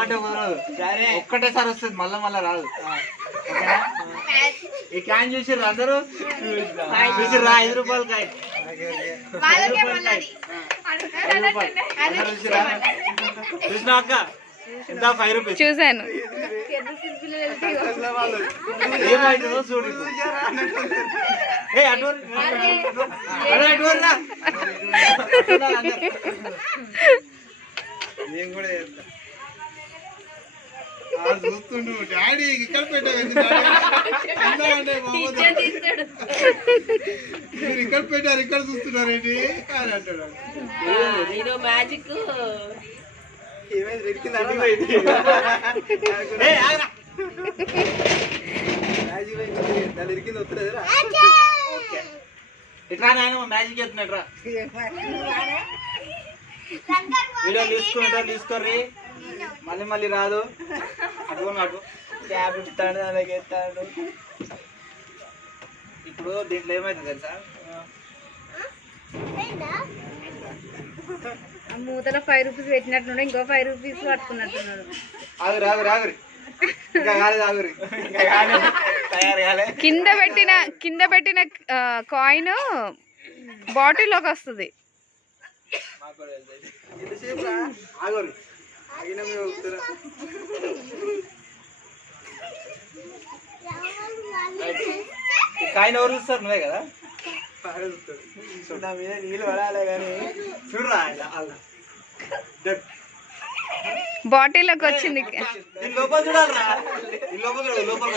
అంటే కుదరదు. ఒక్కటేసారి వస్తుంది, మళ్ళా మళ్ళా రాదు. ఈ క్యాన్ చూసిర్రు అందరూ? చూసిర్రా? 5 రూపాయలు కాయ. చూసినా అక్క? ఎంత 5 రూపీస్ చూసాను. ఏమైతుందో చూడు. నేను కూడా చూస్తుండు డాడీ ఇక్కడ మీరు ఇక్కడ పెట్టారు, ఇక్కడ చూస్తున్నారేంటి అని అంటాడు. మ్యాజిక్ ఇట్లా నాయన మ్యాజిక్ చేస్తున్నాడు రా. వీడియో తీసుకోర్రి, మళ్ళీ మళ్ళీ రాదు. అటు క్యాబ్ ఇస్తాడు, అలాగే ఎత్తాడు. ఇప్పుడు దీంట్లో ఏమైతుంది తెలుసా? మూతలో 5 రూపీస్ పెట్టినట్టున్నాడు, ఇంకో 5 రూపీస్ పట్టుకున్నట్టున్నాడు. ఆగురి ఇంకా కాలేదు, ఆగురి ఇంకా కాలేదు, తయారు కాలే. కింద పెట్టిన కాయిన్ బాటిల్లోకి వస్తుంది. ఆగురి కాయిన్ ఎవరు చూస్తారు? నువ్వే కదా. నా మీద నీళ్ళు పడాలే కానీ చూడరా. బాటిల్లోకి వచ్చింది. లోపల చూడాలరా, లోపల చూడాలి, లోపల